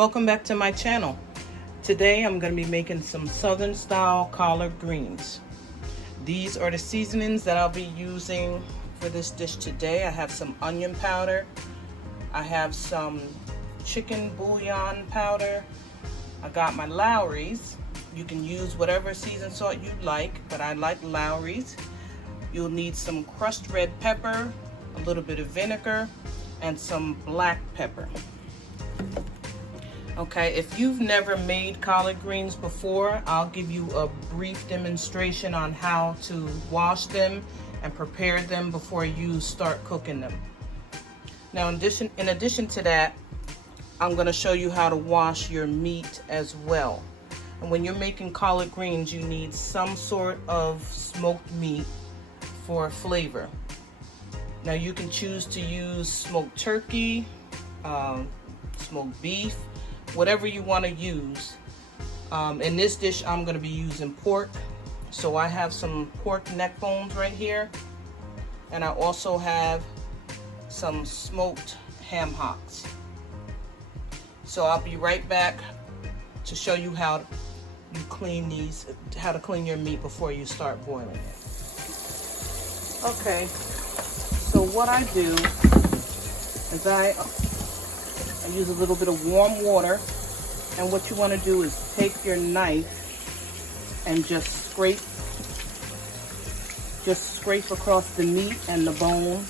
Welcome back to my channel. Today I'm going to be making some southern style collard greens. These are the seasonings that I'll be using for this dish today. I have some onion powder, I have some chicken bouillon powder, I got my Lowry's. You can use whatever seasoned salt you like, but I like Lowry's. You'll need some crushed red pepper, a little bit of vinegar, and some black pepper. Okay, if you've never made collard greens before, I'll give you a brief demonstration on how to wash them and prepare them before you start cooking them. Now, in addition to that, I'm going to show you how to wash your meat as well. And when you're making collard greens, you need some sort of smoked meat for flavor. Now, you can choose to use smoked turkey, smoked beef, whatever you want to use. In this dish, I'm going to be using pork. So I have some pork neck bones right here. And I also have some smoked ham hocks. So I'll be right back to show you how you clean these, how to clean your meat before you start boiling it. Okay, so what I do is I use a little bit of warm water, and what you want to do is take your knife and just scrape across the meat and the bone.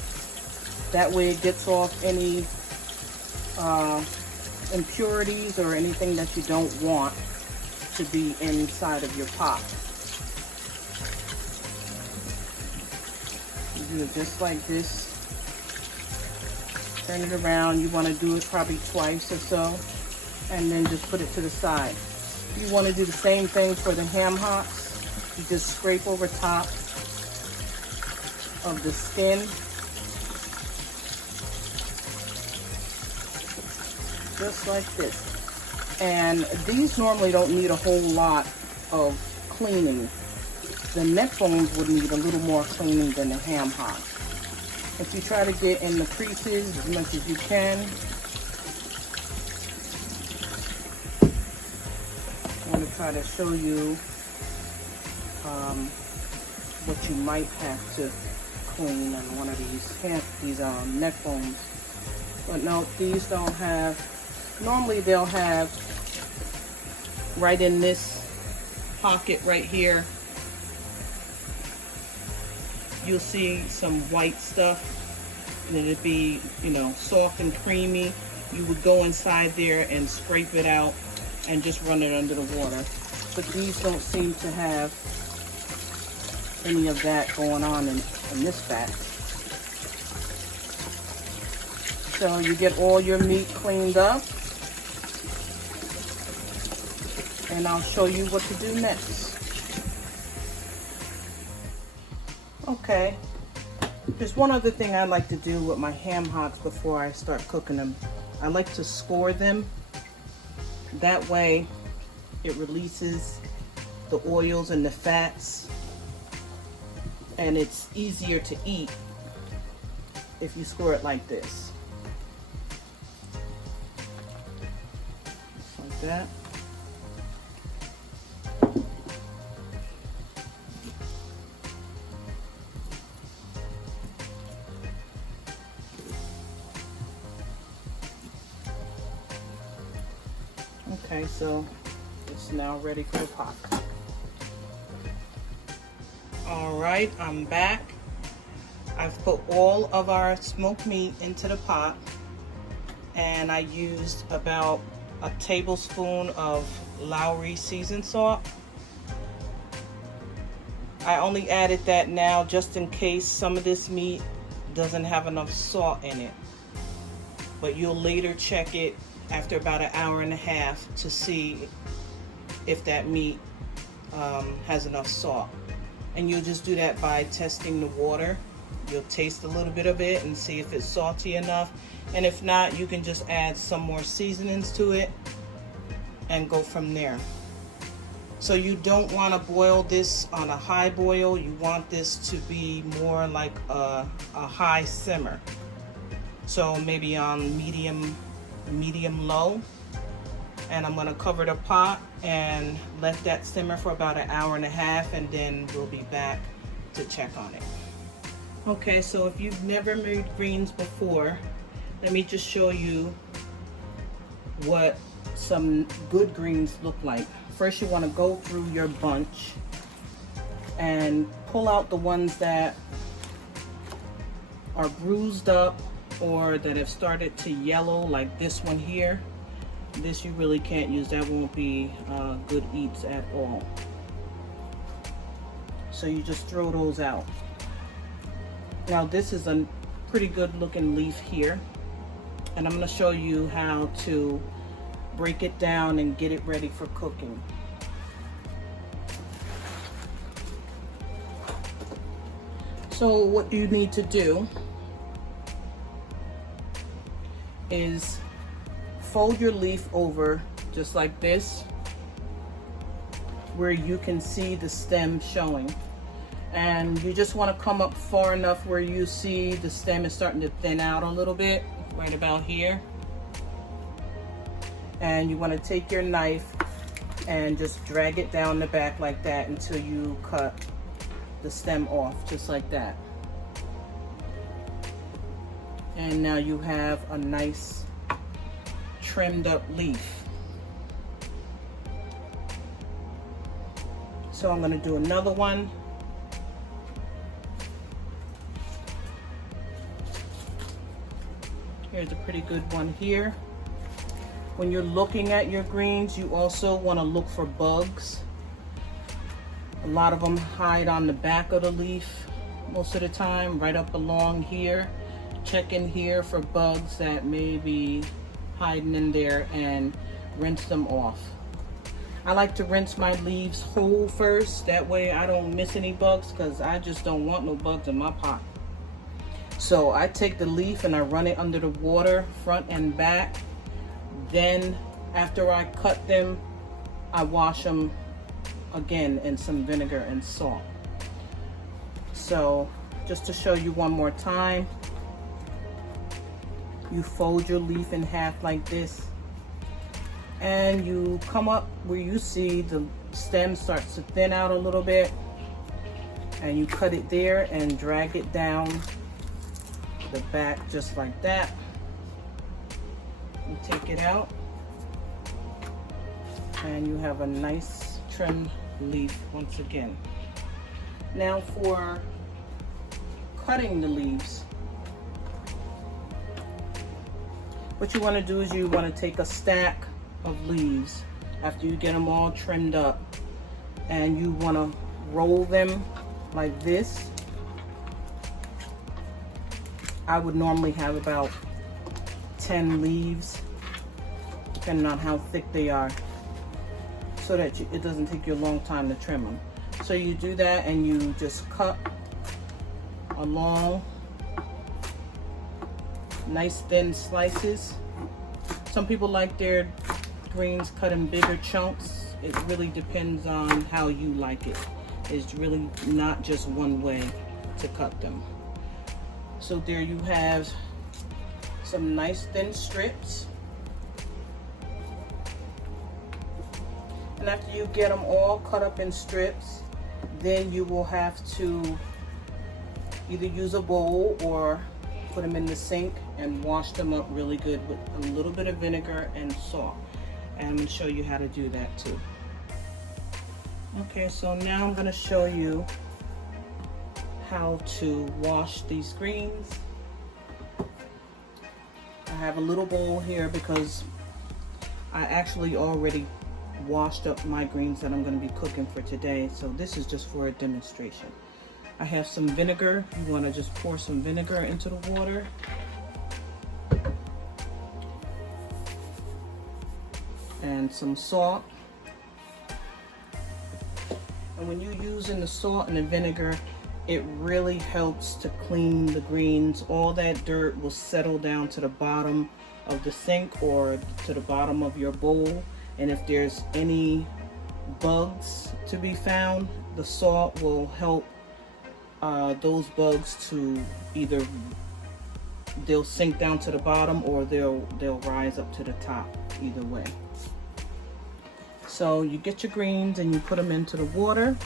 That way it gets off any impurities or anything that you don't want to be inside of your pot. You do it just like this. Turn it around. You want to do it probably twice or so, and then just put it to the side. You want to do the same thing for the ham hocks. You just scrape over top of the skin. Just like this. And these normally don't need a whole lot of cleaning. The neck bones would need a little more cleaning than the ham hocks. If you try to get in the creases as much as you can. I'm going to try to show you what you might have to clean on one of these neck bones. But no, these don't have. Normally they'll have right in this pocket right here. You'll see some white stuff, and it'd be, soft and creamy. You would go inside there and scrape it out and just run it under the water. But these don't seem to have any of that going on in this batch. So you get all your meat cleaned up, and I'll show you what to do next. Okay, there's one other thing I like to do with my ham hocks before I start cooking them. I like to score them. That way it releases the oils and the fats, and it's easier to eat if you score it like this. Just like that. Okay, so it's now ready for the pot. All right, I'm back. I've put all of our smoked meat into the pot, and I used about a tablespoon of Lowry seasoned salt. I only added that now just in case some of this meat doesn't have enough salt in it, but you'll later check it after about an hour and a half to see if that meat has enough salt. And you'll just do that by testing the water. You'll taste a little bit of it and see if it's salty enough. And if not, you can just add some more seasonings to it and go from there. So you don't want to boil this on a high boil. You want this to be more like a high simmer. So maybe on medium low. And I'm gonna cover the pot and let that simmer for about an hour and a half, and then we'll be back to check on it. Okay, so if you've never made greens before, let me just show you what some good greens look like. First, you want to go through your bunch and pull out the ones that are bruised up or that have started to yellow, like this one here. This you really can't use. That won't be good eats at all. So you just throw those out. Now this is a pretty good looking leaf here, and I'm going to show you how to break it down and get it ready for cooking. So what you need to do is fold your leaf over just like this, where you can see the stem showing. And you just want to come up far enough where you see the stem is starting to thin out a little bit, right about here. And you want to take your knife and just drag it down the back like that until you cut the stem off, just like that. And now you have a nice trimmed up leaf. So I'm going to do another one. Here's a pretty good one here. When you're looking at your greens, you also want to look for bugs. A lot of them hide on the back of the leaf most of the time, right up along here. Check in here for bugs that may be hiding in there and rinse them off. I like to rinse my leaves whole first. That way I don't miss any bugs, because I just don't want no bugs in my pot. So I take the leaf and I run it under the water, front and back. Then after I cut them, I wash them again in some vinegar and salt. So just to show you one more time, you fold your leaf in half like this, and you come up where you see the stem starts to thin out a little bit, and you cut it there and drag it down the back just like that. You take it out and you have a nice trimmed leaf once again. Now for cutting the leaves, what you want to do is you want to take a stack of leaves after you get them all trimmed up, and you want to roll them like this. I would normally have about 10 leaves, depending on how thick they are, so that it doesn't take you a long time to trim them. So you do that and you just cut along nice thin slices. Some people like their greens cut in bigger chunks. It really depends on how you like it. It's really not just one way to cut them. So there you have some nice thin strips. And after you get them all cut up in strips, then you will have to either use a bowl or put them in the sink and wash them up really good with a little bit of vinegar and salt. And I'm going to show you how to do that too. Okay, so now I'm going to show you how to wash these greens. I have a little bowl here because I actually already washed up my greens that I'm going to be cooking for today. So this is just for a demonstration. I have some vinegar. You want to just pour some vinegar into the water. And some salt. And when you're using the salt and the vinegar, it really helps to clean the greens. All that dirt will settle down to the bottom of the sink or to the bottom of your bowl. And if there's any bugs to be found, the salt will help those bugs to either they'll sink down to the bottom or they'll rise up to the top, either way. So you get your greens and you put them into the water.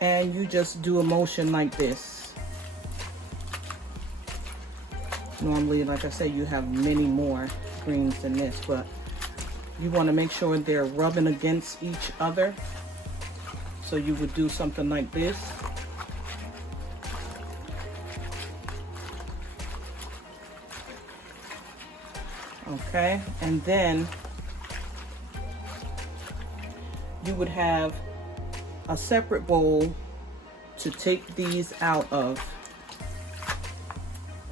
And you just do a motion like this. Normally, like I say, you have many more greens than this, but you want to make sure they're rubbing against each other. So you would do something like this. Okay, and then you would have a separate bowl to take these out of.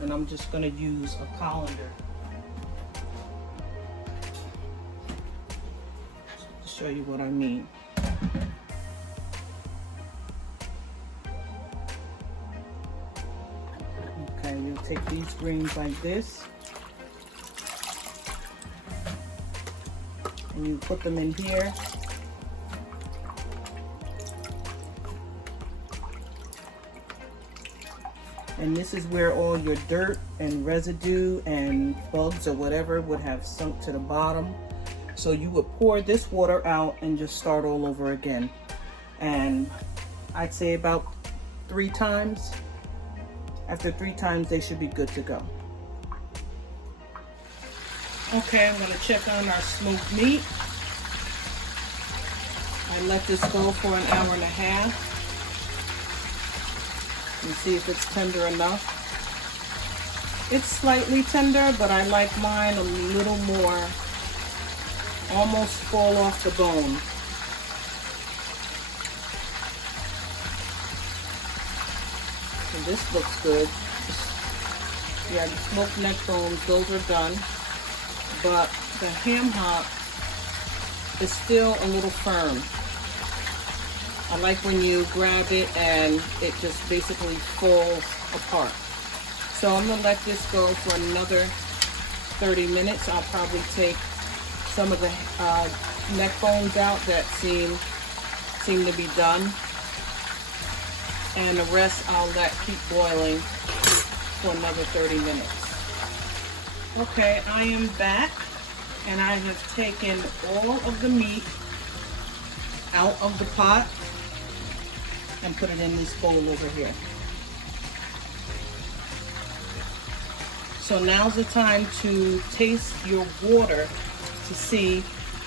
And I'm just going to use a colander to show you what I mean. Okay, you'll take these greens like this. And you put them in here. And this is where all your dirt and residue and bugs or whatever would have sunk to the bottom. So you would pour this water out and just start all over again. And I'd say about 3 times. After 3 times, they should be good to go. Okay, I'm gonna check on our smoked meat. I let this go for an hour and a half and see if it's tender enough. It's slightly tender, but I like mine a little more, almost fall off the bone. So this looks good. Yeah, the smoked neck bones, those are done. But the ham hock is still a little firm. I like when you grab it and it just basically falls apart. So I'm gonna let this go for another 30 minutes. I'll probably take some of the neck bones out that seem to be done. And the rest I'll let keep boiling for another 30 minutes. Okay, I am back and I have taken all of the meat out of the pot and put it in this bowl over here. So now's the time to taste your water to see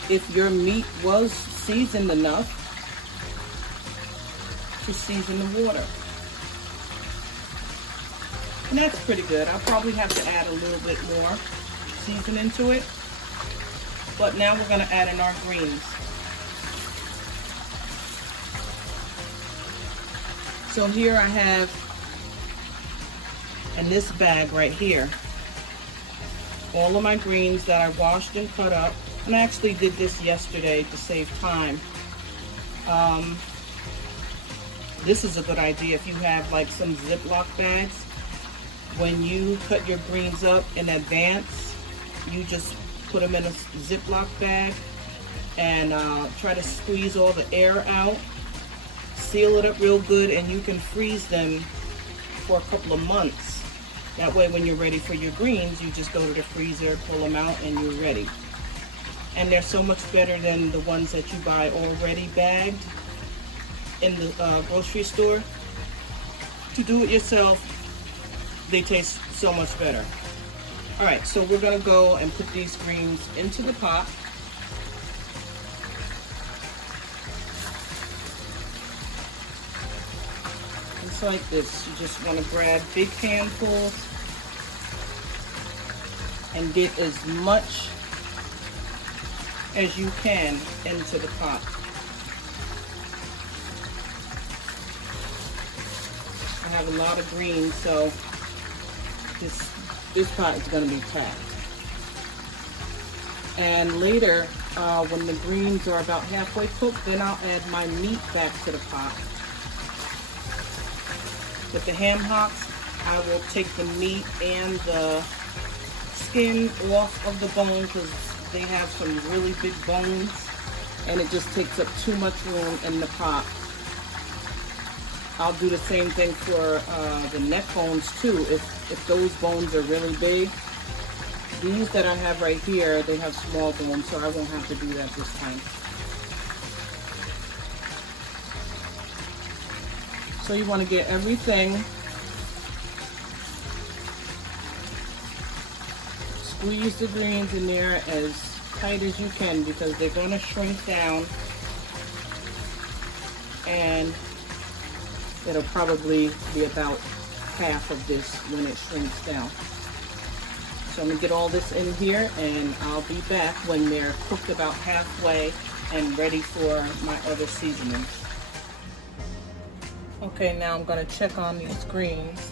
if your meat was seasoned enough to season the water. And that's pretty good. I'll probably have to add a little bit more seasoning to it. But now we're going to add in our greens. So here I have, in this bag right here, all of my greens that I washed and cut up. And I actually did this yesterday to save time. This is a good idea if you have like some Ziploc bags. When you cut your greens up in advance, you just put them in a Ziploc bag and try to squeeze all the air out. Seal it up real good, and you can freeze them for a couple of months. That way when you're ready for your greens, you just go to the freezer, pull them out, and you're ready. And they're so much better than the ones that you buy already bagged in the grocery store. To do it yourself, they taste so much better. All right, so we're gonna go and put these greens into the pot. Just like this. You just want to grab big handfuls and get as much as you can into the pot. I have a lot of greens, so this pot is going to be packed. And later, when the greens are about halfway cooked, then I'll add my meat back to the pot. With the ham hocks, I will take the meat and the skin off of the bone because they have some really big bones and it just takes up too much room in the pot. I'll do the same thing for the neck bones too. If those bones are really big. These that I have right here, they have small bones, so I won't have to do that this time. So you want to get everything. Squeeze the greens in there as tight as you can because they're going to shrink down, and it'll probably be about half of this when it shrinks down. So I'm going to get all this in here, and I'll be back when they're cooked about halfway and ready for my other seasonings. Okay, now I'm going to check on these greens.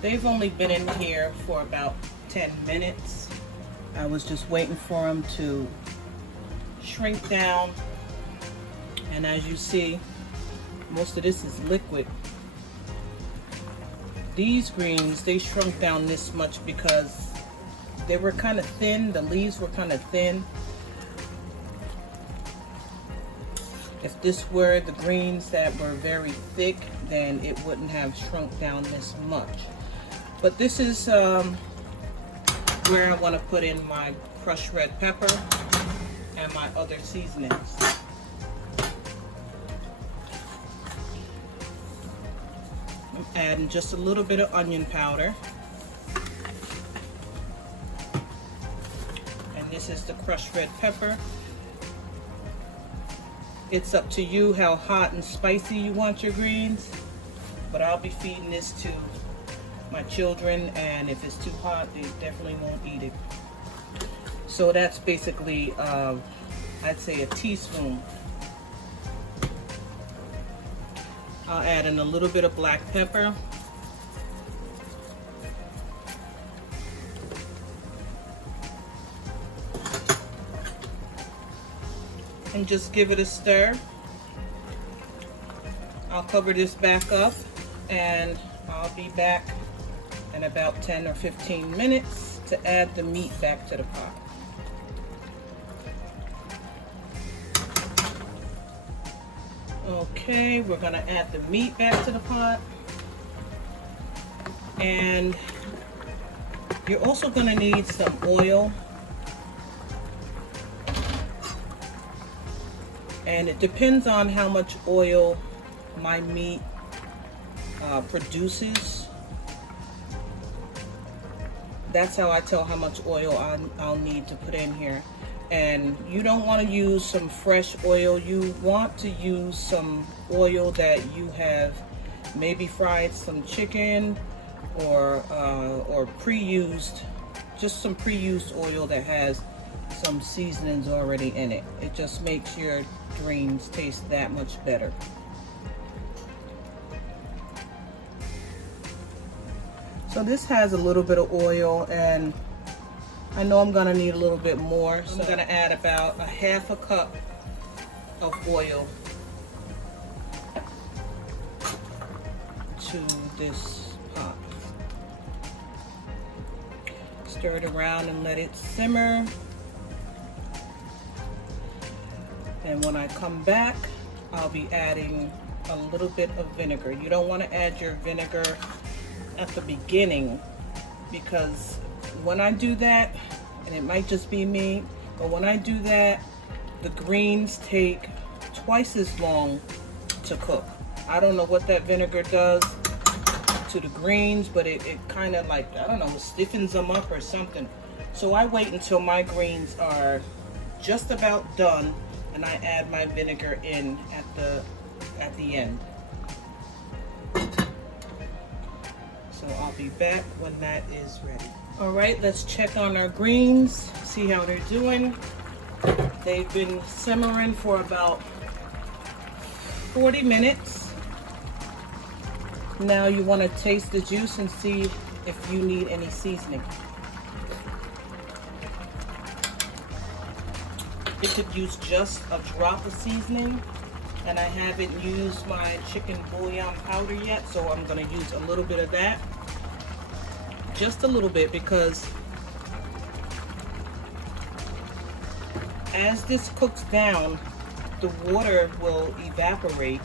They've only been in here for about 10 minutes. I was just waiting for them to shrink down, and as you see, most of this is liquid. These greens, they shrunk down this much because they were kind of thin. The leaves were kind of thin. If this were the greens that were very thick, then it wouldn't have shrunk down this much. But this is where I want to put in my crushed red pepper and my other seasonings. I'm adding just a little bit of onion powder. And this is the crushed red pepper. It's up to you how hot and spicy you want your greens, but I'll be feeding this to my children, and if it's too hot, they definitely won't eat it. So that's basically, I'd say a teaspoon. I'll add in a little bit of black pepper. And just give it a stir. I'll cover this back up, and I'll be back in about 10 or 15 minutes to add the meat back to the pot. Okay, we're gonna add the meat back to the pot. And you're also gonna need some oil. And it depends on how much oil my meat produces. That's how I tell how much oil I'll need to put in here. And you don't want to use some fresh oil. You want to use some oil that you have maybe fried some chicken or pre-used, just some pre-used oil that has some seasonings already in it. It just makes your greens taste that much better. So this has a little bit of oil, and I know I'm gonna need a little bit more. So I'm gonna add about a half a cup of oil to this pot. Stir it around and let it simmer. And when I come back, I'll be adding a little bit of vinegar. You don't want to add your vinegar at the beginning, because when I do that, and it might just be me, but when I do that, the greens take twice as long to cook. I don't know what that vinegar does to the greens, but it kind of, like, I don't know, stiffens them up or something. So I wait until my greens are just about done, and I add my vinegar in at the end. So I'll be back when that is ready. All right, let's check on our greens, see how they're doing. They've been simmering for about 40 minutes. Now you want to taste the juice and see if you need any seasoning. You could use just a drop of seasoning, and I haven't used my chicken bouillon powder yet, so I'm going to use a little bit of that. Just a little bit, because as this cooks down, the water will evaporate,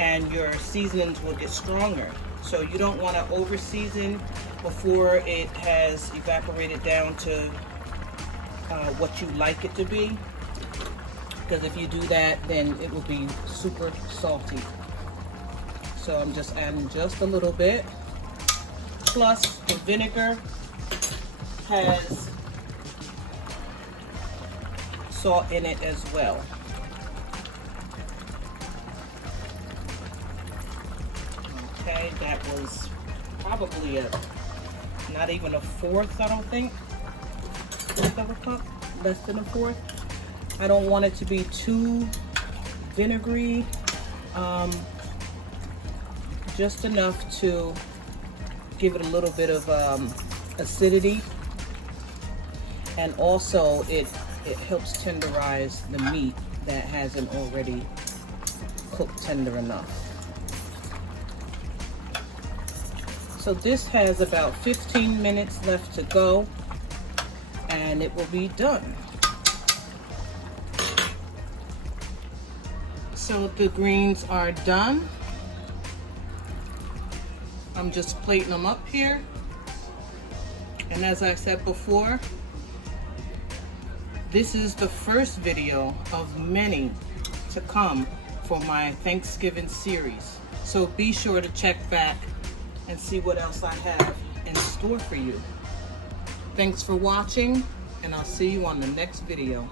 and your seasonings will get stronger. So you don't want to over season before it has evaporated down to what you like it to be, because if you do that, then it will be super salty. So I'm just adding just a little bit. Plus the vinegar has salt in it as well. Okay, that was probably not even a fourth, I don't think, of a cup, less than a fourth. I don't want it to be too vinegary, just enough to give it a little bit of acidity, and also it helps tenderize the meat that hasn't already cooked tender enough. So this has about 15 minutes left to go, and it will be done. So the greens are done. I'm just plating them up here. And as I said before, this is the first video of many to come for my Thanksgiving series. So be sure to check back and see what else I have in store for you. Thanks for watching, and I'll see you on the next video.